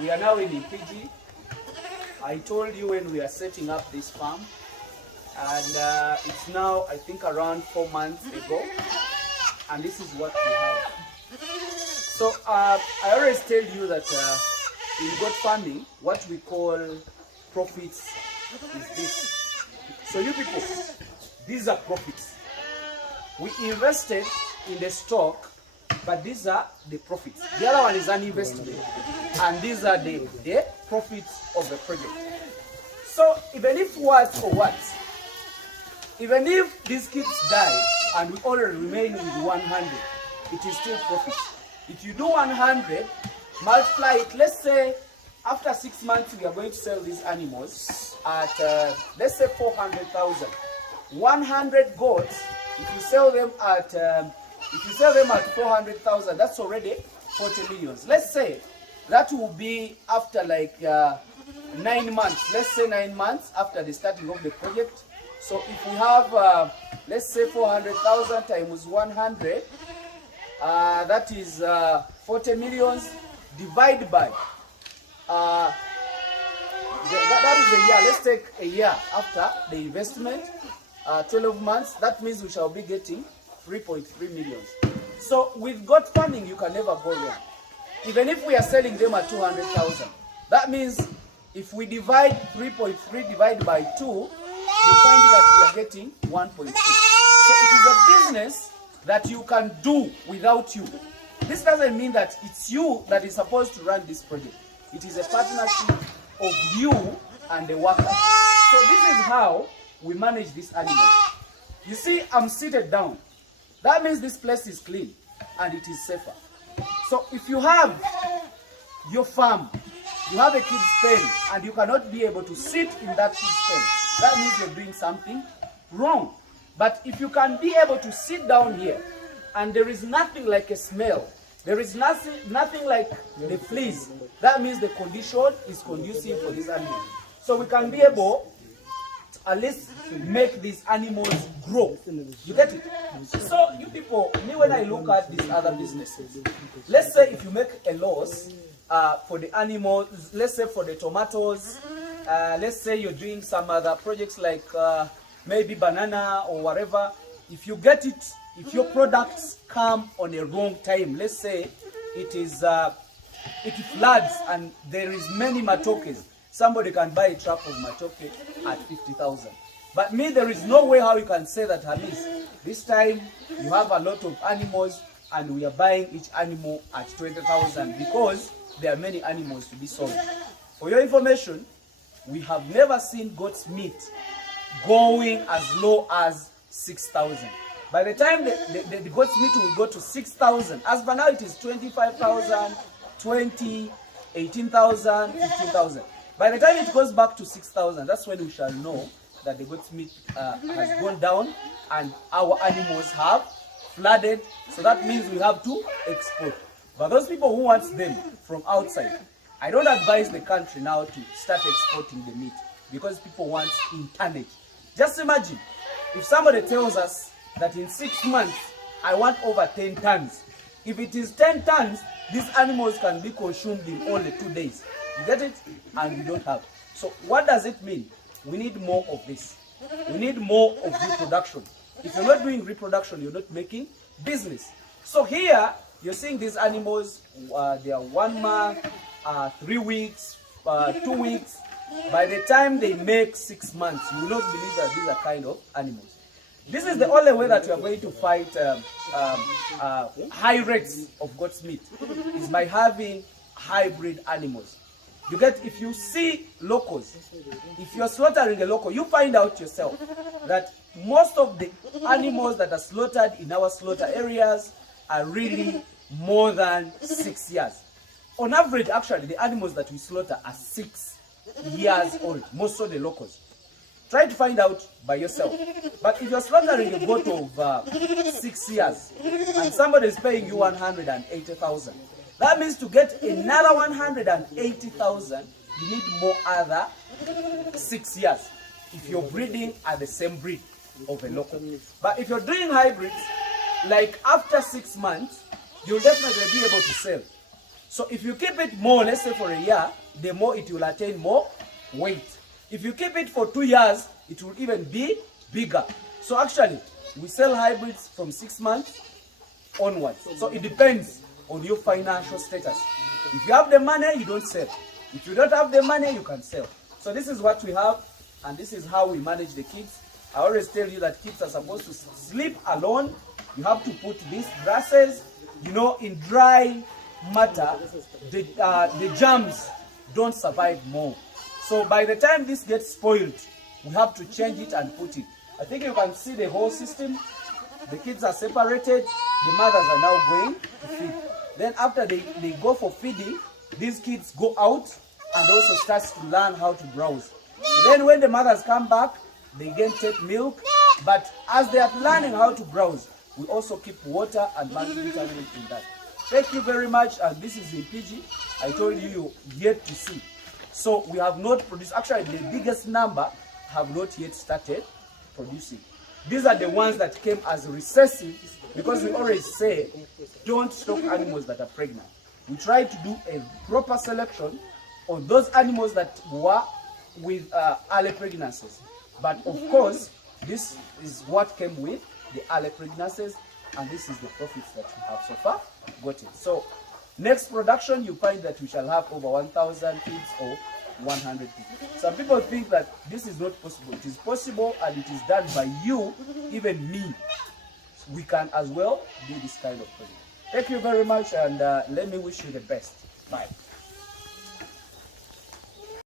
We are now in Ipigi. I told you when we are setting up this farm, and it's now, I think, around 4 months ago, and this is what we have. So I always tell you that in goat farming, what we call profits is this. So you people, these are profits. We invested in the stock, but these are the profits. The other one is an investment, and these are the profits of the project. So even if what or what, even if these kids die and we only remain with 100, it is still profit. If you do 100, multiply it, let's say after 6 months we are going to sell these animals at, let's say 400,000. 100 goats, if you sell them at 400,000, that's already 40 millions. Let's say that will be after like 9 months. Let's say 9 months after the starting of the project. So if we have, let's say 400,000 times 100, that is 40 millions. Divide by, that is a year. Let's take a year after the investment, 12 months. That means we shall be getting 3.3 millions. So with goat farming, you can never go wrong. Even if we are selling them at 200,000, that means if we divide 3.3 divided by 2, you find that we are getting 1.6. So it is a business that you can do without you. This doesn't mean that it's you that is supposed to run this project. It is a partnership of you and the workers. So this is how we manage these animals. You see, I'm seated down. That means this place is clean and it is safer. So if you have your farm, you have a kid's pen, and you cannot be able to sit in that kid's pen, that means you're doing something wrong. But if you can be able to sit down here, and there is nothing like a smell, there is nothing like the fleas, that means the condition is conducive for these animals. So we can be able to at least make these animals grow. You get it? So you people, me, when I look at these other businesses, let's say if you make a loss for the animals, let's say for the tomatoes, let's say you're doing some other projects like maybe banana or whatever, if you get it, if your products come on a wrong time, let's say it floods and there is many matokes, somebody can buy a trap of matoke at 50,000. But me, there is no way how you can say that, Hamis, this time you have a lot of animals and we are buying each animal at 20,000 because there are many animals to be sold. For your information, we have never seen goat's meat going as low as 6,000. By the time the goat's meat will go to 6,000, as for now it is 25,000, 20, 18,000, 15,000. By the time it goes back to 6,000, that's when we shall know that the goat's meat has gone down and our animals have flooded. So that means we have to export. But those people who want them from outside, I don't advise the country now to start exporting the meat because people want in tonnage. Just imagine if somebody tells us that in 6 months I want over 10 tons. If it is 10 tons, these animals can be consumed in only 2 days. You get it? And we don't have. So what does it mean? We need more of this. We need more of reproduction. If you're not doing reproduction, you're not making business. So here, you're seeing these animals, they are 1 month, 3 weeks, 2 weeks. By the time they make 6 months, you will not believe that these are kind of animals. This is the only way that we are going to fight high rates of goat's meat, is by having hybrid animals. You get, if you see locals, if you're slaughtering a local, you find out yourself that most of the animals that are slaughtered in our slaughter areas are really more than 6 years. On average, actually, the animals that we slaughter are 6 years old, most of the locals. Try to find out by yourself. But if you're slaughtering a goat of 6 years and somebody is paying you 180,000, that means to get another 180,000, you need more other 6 years if you're breeding at the same breed of a local. But if you're doing hybrids, like after 6 months, you'll definitely be able to sell. So if you keep it more, let's say for a year, the more it will attain more weight. If you keep it for 2 years, it will even be bigger. So actually, we sell hybrids from 6 months onwards. So it depends on your financial status. If you have the money, you don't sell. If you don't have the money, you can sell. So this is what we have, and this is how we manage the kids. I always tell you that kids are supposed to sleep alone. You have to put these grasses, you know, in dry matter. The germs don't survive more. So by the time this gets spoiled, we have to change it and put it. I think you can see the whole system. The kids are separated. The mothers are now going to feed. Then after they go for feeding, these kids go out and also start to learn how to browse. Then when the mothers come back, they again take milk. But as they are learning how to browse, we also keep water and multivitamins in that. Thank you very much. And this is the PG. I told you yet to see. So we have not produced, actually the biggest number have not yet started producing. These are the ones that came as recessive, because we always say don't stock animals that are pregnant. We try to do a proper selection on those animals that were with early pregnancies. But of course, this is what came with the early pregnancies, and this is the profits that we have so far gotten. So next production, you find that we shall have over 1,000 kids or 100 kids. Some people think that this is not possible. It is possible, and it is done by you, even me. We can as well do this kind of project. Thank you very much, and let me wish you the best. Bye.